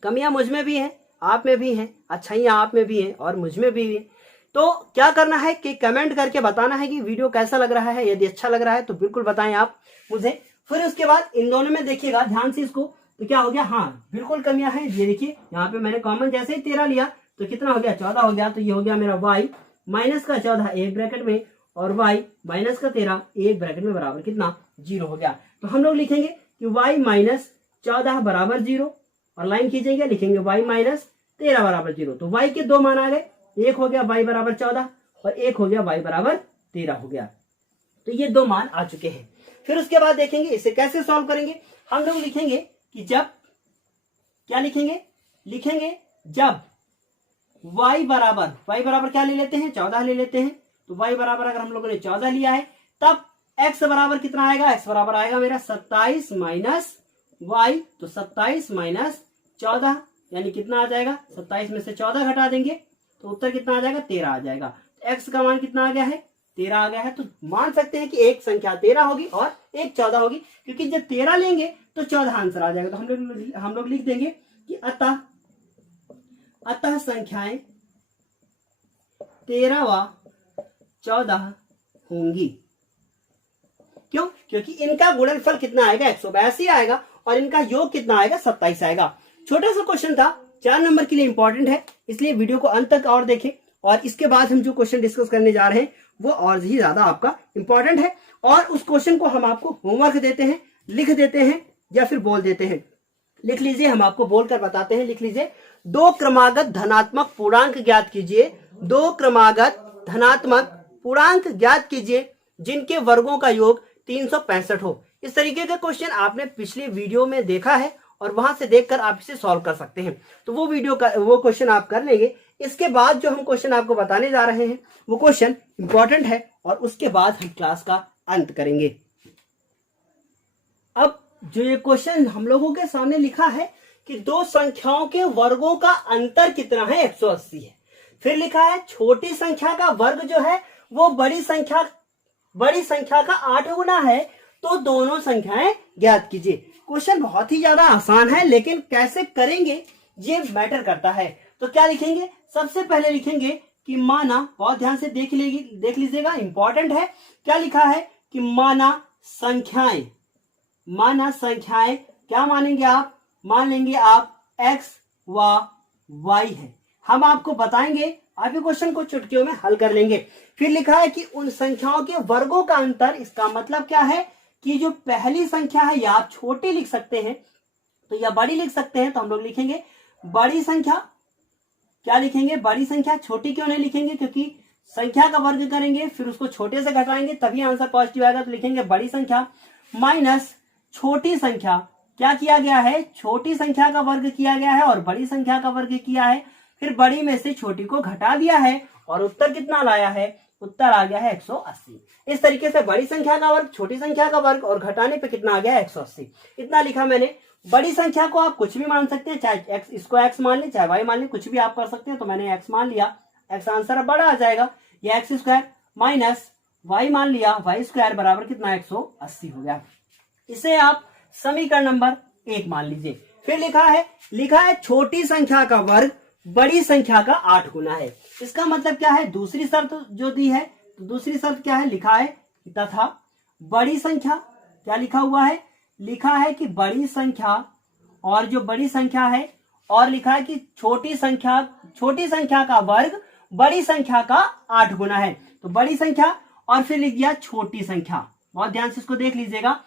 कमियां मुझ में भी हैं, आप में भी हैं, अच्छाइयां आप में भी हैं और मुझ में भी हैं। तो क्या करना है कि कमेंट करके बताना है कि वीडियो कैसा लग रहा है। यदि अच्छा लग रहा है तो बिल्कुल बताएं आप मुझे। फिर उसके बाद इन दोनों में देखिएगा ध्यान से इसको, तो क्या हो गया, हाँ बिल्कुल कमियां हैं। ये देखिए यहाँ पे मैंने कॉमन जैसे ही 13 लिया तो कितना हो गया 14 हो गया। तो ये हो गया मेरा y माइनस का 14 एक ब्रैकेट में और y माइनस का 13 एक ब्रैकेट में बराबर कितना 0 हो गया। तो हम लोग लिखेंगे कि y माइनस 14 बराबर 0 और लाइन खींचेंगे, लिखेंगे y माइनस 13 बराबर 0। तो y के दो मान आ गए, एक हो गया y बराबर 14 और एक हो गया y बराबर 13 हो गया। तो ये दो मान आ चुके हैं। फिर उसके बाद देखेंगे इसे कैसे सॉल्व करेंगे। हम लोग लिखेंगे कि जब, क्या लिखेंगे, लिखेंगे जब y बराबर क्या ले लेते हैं 14 ले लेते हैं। तो y बराबर अगर हम लोगों ने 14 लिया है तब x बराबर कितना आएगा, x बराबर आएगा मेरा 27 माइनस y। तो 27 माइनस 14 यानी कितना आ जाएगा, 27 में से 14 घटा देंगे तो उत्तर कितना आ जाएगा 13 आ जाएगा। तो x का मान कितना आ गया है 13 आ गया है। तो मान सकते हैं कि एक संख्या 13 होगी और एक 14 होगी, क्योंकि जब 13 लेंगे तो 14 आंसर आ जाएगा। तो हम लोग लिख देंगे कि अतः संख्याएं 13 व 14 होंगी। क्यों, क्योंकि इनका गुणनफल कितना आएगा 182 आएगा और इनका योग कितना आएगा 27 आएगा। छोटा सा क्वेश्चन था, 4 नंबर के लिए इंपॉर्टेंट है, इसलिए वीडियो को अंत तक और देखें। और इसके बाद हम जो क्वेश्चन डिस्कस करने जा रहे हैं वो और ही ज्यादा आपका इंपॉर्टेंट है। और उस क्वेश्चन को हम आपको होमवर्क देते हैं, लिख देते हैं या फिर बोल देते हैं। लिख लीजिए, हम आपको बोलकर बताते हैं। लिख लीजिए, 2 क्रमागत धनात्मक पूर्णांक ज्ञात कीजिए। 2 क्रमागत धनात्मक पूर्णांक ज्ञात कीजिए जिनके वर्गों का योग 365 हो। इस तरीके का क्वेश्चन आपने पिछली वीडियो में देखा है और वहां से देखकर आप इसे सॉल्व कर सकते हैं। तो वो क्वेश्चन आप कर लेंगे। इसके बाद जो हम क्वेश्चन आपको बताने जा रहे हैं वो क्वेश्चन इंपॉर्टेंट है और उसके बाद हम क्लास का अंत करेंगे। अब जो ये क्वेश्चन हम लोगों के सामने लिखा है कि दो संख्याओं के वर्गों का अंतर कितना है 180 है। फिर लिखा है छोटी संख्या का वर्ग जो है वो बड़ी संख्या का 8 गुना है, तो दोनों संख्याएं ज्ञात कीजिए। क्वेश्चन बहुत ही ज्यादा आसान है, लेकिन कैसे करेंगे ये मैटर करता है। तो क्या लिखेंगे, सबसे पहले लिखेंगे कि माना, बहुत ध्यान से देख लीजिएगा, इंपॉर्टेंट है। क्या लिखा है कि माना संख्याएं क्या मानेंगे आप, मान लेंगे आप x व y है। हम आपको बताएंगे, आप ये क्वेश्चन को चुटकियों में हल कर लेंगे। फिर लिखा है कि उन संख्याओं के वर्गों का अंतर, इसका मतलब क्या है कि जो पहली संख्या है या आप छोटी लिख सकते हैं तो या बड़ी लिख सकते हैं। तो हम लोग लिखेंगे बड़ी संख्या, क्या लिखेंगे, बड़ी संख्या। छोटी क्यों नहीं लिखेंगे, क्योंकि संख्या का वर्ग करेंगे फिर उसको छोटे से घटाएंगे तभी आंसर पॉजिटिव आएगा। तो लिखेंगे बड़ी संख्या माइनस छोटी संख्या। क्या किया गया है, छोटी संख्या का वर्ग किया गया है और बड़ी संख्या का वर्ग किया है, फिर बड़ी में से छोटी को घटा दिया है और उत्तर कितना लाया है, उत्तर आ गया है 180। इस तरीके से बड़ी संख्या का वर्ग, छोटी संख्या का वर्ग और घटाने पे कितना आ गया 180। इतना लिखा मैंने। बड़ी संख्या को आप कुछ भी मान सकते हैं, चाहे x, इसको x मान ले चाहे y मान ले, कुछ भी आप कर सकते हैं। तो मैंने x मान लिया, x आंसर अब बड़ा आ जाएगा। ये x स्क्वायर माइनस y मान लिया, y स्क्वायर बराबर कितना 180 हो गया। इसे आप समीकरण नंबर 1 मान लीजिए। फिर लिखा है छोटी संख्या का वर्ग बड़ी संख्या का 8 गुना है। इसका मतलब क्या है, दूसरी शर्त जो दी है, तो दूसरी शर्त क्या है, लिखा है तथा बड़ी संख्या, क्या लिखा हुआ है, लिखा है कि बड़ी संख्या, और जो बड़ी संख्या है, और लिखा है कि छोटी संख्या का वर्ग बड़ी संख्या का 8 गुना है। तो बड़ी संख्या और फिर लिख दिया छोटी संख्या। बहुत ध्यान से इसको देख लीजिएगा,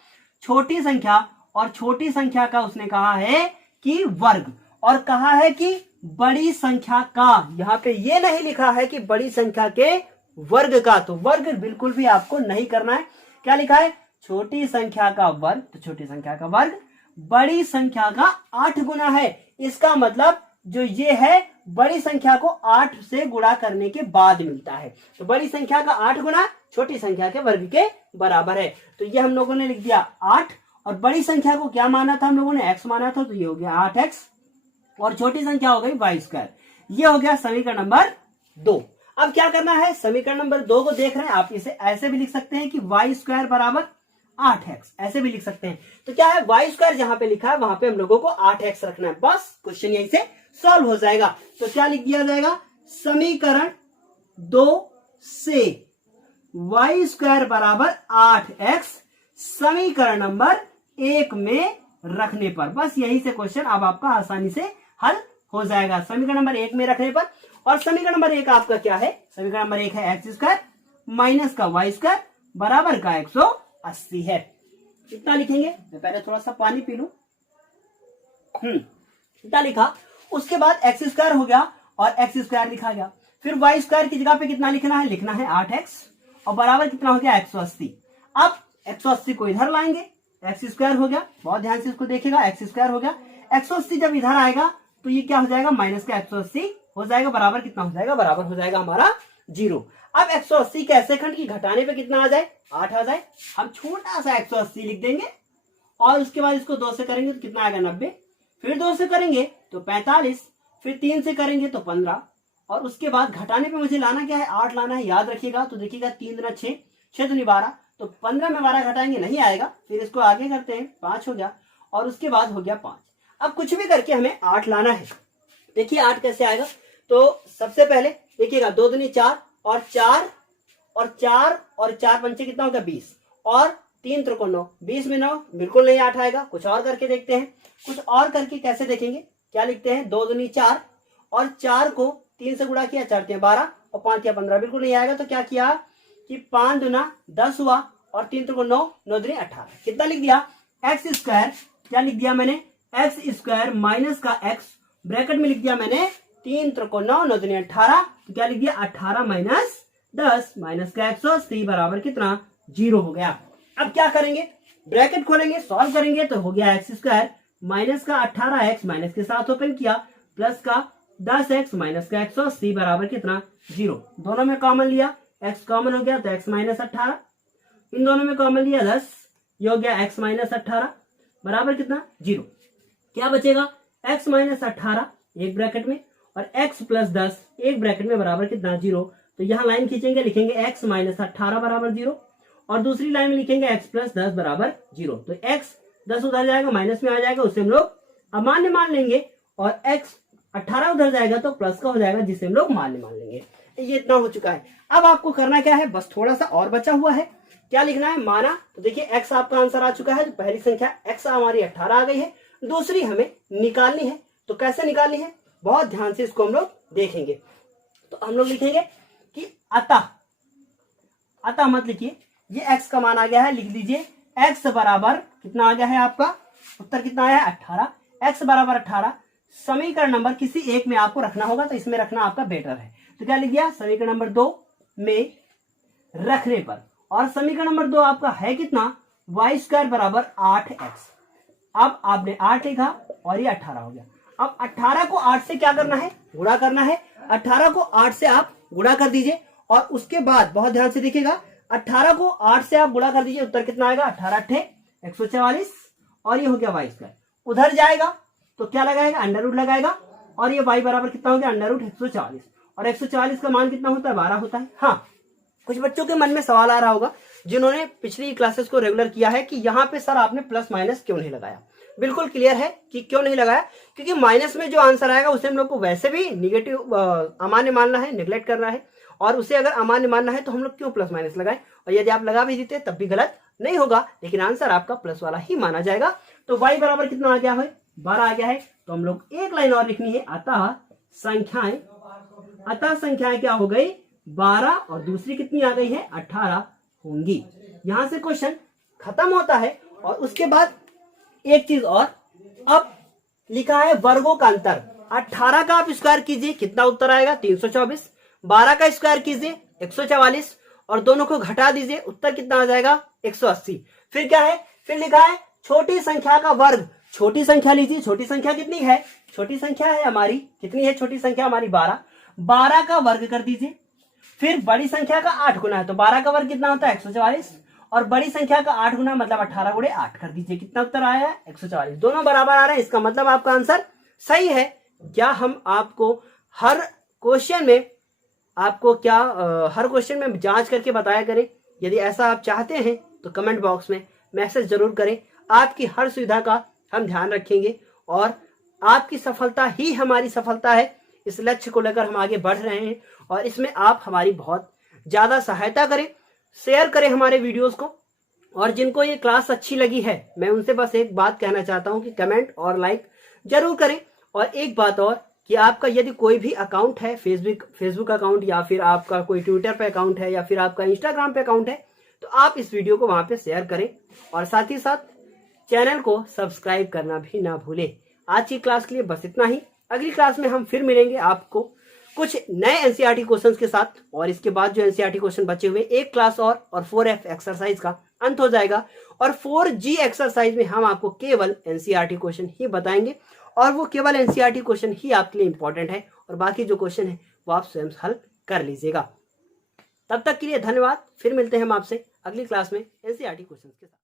छोटी संख्या और छोटी संख्या का उसने कहा है कि वर्ग, और कहा है कि बड़ी संख्या का, यहां पे ये नहीं लिखा है कि बड़ी संख्या के वर्ग का, तो वर्ग बिल्कुल भी आपको नहीं करना है। क्या लिखा है, छोटी संख्या का वर्ग, तो छोटी संख्या का वर्ग बड़ी संख्या का 8 गुना है। इसका मतलब जो ये है, बड़ी संख्या को 8 से गुणा करने के बाद मिलता है। तो बड़ी संख्या का 8 गुना छोटी संख्या के वर्ग के बराबर है। तो ये हम लोगों ने लिख दिया 8, और बड़ी संख्या को क्या माना था हम लोगों ने, x माना था, तो ये हो गया 8x, और छोटी संख्या हो गई y²। ये हो गया समीकरण नंबर 2। अब क्या करना है, समीकरण नंबर 2 को देख रहे हैं आप, इसे ऐसे भी लिख सकते हैं कि y² बराबर 8x, ऐसे भी लिख सकते हैं। तो क्या है, y² जहां पे लिखा है वहां पे हम लोगों को 8x रखना है, बस क्वेश्चन यहीं से सॉल्व हो जाएगा। तो क्या लिख दिया जाएगा, समीकरण 2 से y² बराबर 8x समीकरण नंबर 1 में रखने पर, बस यही से क्वेश्चन अब आपका आसानी से हल हो जाएगा, समीकरण नंबर 1 में रखने पर। और समीकरण नंबर 1 आपका क्या है, समीकरण नंबर 1 है x² माइनस का y² बराबर का 180 है। कितना लिखेंगे, मैं पहले थोड़ा सा पानी पी लूं। कितना लिखा, उसके बाद x² हो गया और x² लिखा गया, फिर y² की जगह पे कितना लिखना है, लिखना है 8x, और बराबर कितना हो गया 180। अब 180 को इधर लाएंगे, x² हो गया, बहुत ध्यान से इसको देखिएगा, x² हो गया, 180 जब इधर आएगा तो ये क्या हो जाएगा, माइनस का 180 हो जाएगा, बराबर कितना हो जाएगा, बराबर हो जाएगा हमारा 0। अब 180 के ऐसे खंड की घटाने पे कितना आ जाए, 8 आ जाए, हम छोटा सा 180 लिख देंगे, और उसके बाद इसको 2 से करेंगे तो कितना आएगा 90, फिर 2 से करेंगे तो 45, फिर 3 से करेंगे तो 15, और उसके बाद घटाने पे मुझे लाना क्या है, 8 लाना है, याद रखिएगा। तो देखिएगा 3 दूना 6, 6 दूनी 12, तो 15 में 12 घटाएंगे नहीं आएगा, फिर इसको आगे करते हैं, 5 हो गया, और उसके बाद हो गया 5। अब कुछ भी करके हमें 8 लाना है। देखिए 8 कैसे आएगा, तो सबसे पहले देखिएगा 2 दूनी 4, और 4 और 4 और 4 पंचे कितना होगा 20, और 3 त्रिकोण 9, 20 में 9 बिल्कुल नहीं 8 आएगा। कुछ और करके देखते हैं, कुछ और करके कैसे देखेंगे, क्या लिखते हैं, 2 दूनी 4, और 4 को 3 से गुणा किया, 4 3 12, और 5 या 15 बिल्कुल नहीं आएगा। तो क्या किया कि 5 दूना 10 हुआ, और 3 त्रिकोण 9, 9 दूनी 18, कितना लिख दिया, x², क्या लिख दिया मैंने, x² माइनस का x, ब्रैकेट में लिख दिया मैंने 3 त्रिकोण 9, 9 दूनी 18, तो क्या लिख दिया 18 माइनस 10 माइनस का 180 बराबर कितना, 0 हो गया। अब क्या करेंगे, ब्रैकेट खोलेंगे, सॉल्व करेंगे, तो हो गया x² माइनस का 18x माइनस के साथ ओपन किया, प्लस का 10x माइनस का 180 बराबर कितना, 0। दोनों में कॉमन लिया, x कॉमन हो गया तो x माइनस 18, इन दोनों में कॉमन लिया 10, ये हो गया x माइनस 18 बराबर कितना, 0। क्या बचेगा, x माइनस 18 एक ब्रैकेट में, और x प्लस 10 एक ब्रैकेट में, बराबर कितना, 0। तो यहाँ लाइन खींचेंगे, लिखेंगे x माइनस 18 बराबर 0, और दूसरी लाइन में लिखेंगे x प्लस 10 बराबर 0। तो x 10 उधर जाएगा, माइनस में आ जाएगा, उससे हम लोग अमान्य मान लेंगे, और x 18 उधर जाएगा तो प्लस का हो जाएगा, जिसे हम लोग मान्य मान लेंगे। ये इतना हो चुका है। अब आपको करना क्या है, बस थोड़ा सा और बचा हुआ है। क्या लिखना है, माना, तो देखिए x आपका आंसर आ चुका है, तो पहली संख्या x हमारी 18 आ गई है, दूसरी हमें निकालनी है। तो कैसे निकालनी है, बहुत ध्यान से इसको हम लोग देखेंगे। तो हम लोग लिखेंगे कि अतः मत लिखिए, ये x का मान आ गया है, लिख लीजिए x बराबर कितना आ गया है, आपका उत्तर कितना आया है 18, x बराबर 18। समीकरण नंबर किसी एक में आपको रखना होगा, तो इसमें रखना आपका बेटर है। तो क्या लिख दिया, समीकरण नंबर 2 में रखने पर, और समीकरण नंबर 2 आपका है कितना, y² बराबर 8x। अब आपने 8 लिखा और ये 18 हो गया। अब 18 को 8 से क्या करना है, गुणा करना है। 18 को 8 से आप गुणा कर दीजिए, और उसके बाद बहुत ध्यान से देखिएगा, 18 को 8 से आप गुणा कर दीजिए, उत्तर कितना आएगा, 18 144, और ये हो गया y²। उधर जाएगा तो क्या लगाएगा, अंडर रूट लगाएगा, और ये y बराबर कितना हो गया, अंडर रूट 140, और 140 का मान कितना होता है, 12 होता है। हाँ, कुछ बच्चों के मन में सवाल आ रहा होगा जिन्होंने पिछली क्लासेस को रेगुलर किया है कि यहाँ पे सर आपने प्लस माइनस क्यों नहीं लगाया। बिल्कुल क्लियर है कि क्यों नहीं लगाया, क्योंकि माइनस में जो आंसर आएगा उसे हम लोग को वैसे भी निगेटिव अमान्य मानना है, निगलेक्ट करना है, और उसे अगर अमान्य मानना है तो हम लोग क्यों प्लस माइनस लगाएं। और यदि आप लगा भी देते तब भी गलत नहीं होगा, लेकिन आंसर आपका प्लस वाला ही माना जाएगा। तो y बराबर कितना आ गया है, 12 आ गया है। तो हम लोग एक लाइन और लिखनी है, अतः संख्याएं क्या हो गई, 12, और दूसरी कितनी आ गई है, 18 होंगी। यहां से क्वेश्चन खत्म होता है। और उसके बाद एक चीज और, अब लिखा है वर्गों का अंतर। 18 का आप स्क्वायर कीजिए, कितना उत्तर आएगा, 324। 12 का स्क्वायर कीजिए, 144, और दोनों को घटा दीजिए, उत्तर कितना आ जाएगा, 180। फिर क्या है, फिर लिखा है छोटी संख्या का वर्ग। छोटी संख्या लीजिए, छोटी संख्या कितनी है, छोटी संख्या है हमारी, कितनी है छोटी संख्या हमारी, 12। 12 का वर्ग कर दीजिए। फिर बड़ी संख्या का 8 गुना है, तो 12 का वर्ग कितना होता है, 144, और बड़ी संख्या का 8 गुना मतलब 18 गुणे 8 कर दीजिए, कितना उत्तर आया है, 144। दोनों बराबर आ रहे हैं, इसका मतलब आपका आंसर सही है। क्या हम आपको हर क्वेश्चन में जांच करके बताया करें? यदि ऐसा आप चाहते हैं तो कमेंट बॉक्स में मैसेज जरूर करें। आपकी हर सुविधा का हम ध्यान रखेंगे, और आपकी सफलता ही हमारी सफलता है। इस लक्ष्य को लेकर हम आगे बढ़ रहे हैं, और इसमें आप हमारी बहुत ज्यादा सहायता करें, शेयर करें हमारे वीडियोस को। और जिनको ये क्लास अच्छी लगी है, मैं उनसे बस एक बात कहना चाहता हूं कि कमेंट और लाइक जरूर करें। और एक बात और, कि आपका यदि कोई भी अकाउंट है, फेसबुक अकाउंट, या फिर आपका कोई ट्विटर पे अकाउंट है, या फिर आपका इंस्टाग्राम पे अकाउंट है, तो आप इस वीडियो को वहां पे शेयर करें, और साथ ही साथ चैनल को सब्सक्राइब करना भी ना भूलें। आज की क्लास के लिए बस इतना ही। अगली क्लास में हम फिर मिलेंगे आपको कुछ नए एनसीईआरटी क्वेश्चंस के साथ, और इसके बाद जो एनसीईआरटी क्वेश्चन बचे हुए, एक क्लास और 4F एक्सरसाइज का अंत हो जाएगा। और 4G एक्सरसाइज में हम आपको केवल एनसीईआरटी क्वेश्चन ही बताएंगे, और वो केवल एनसीईआरटी क्वेश्चन ही आपके लिए इंपॉर्टेंट है, और बाकी जो क्वेश्चन है वो आप स्वयं हल कर लीजिएगा। तब तक के लिए धन्यवाद। फिर मिलते हैं हम आपसे अगली क्लास में एनसीईआरटी क्वेश्चन के साथ।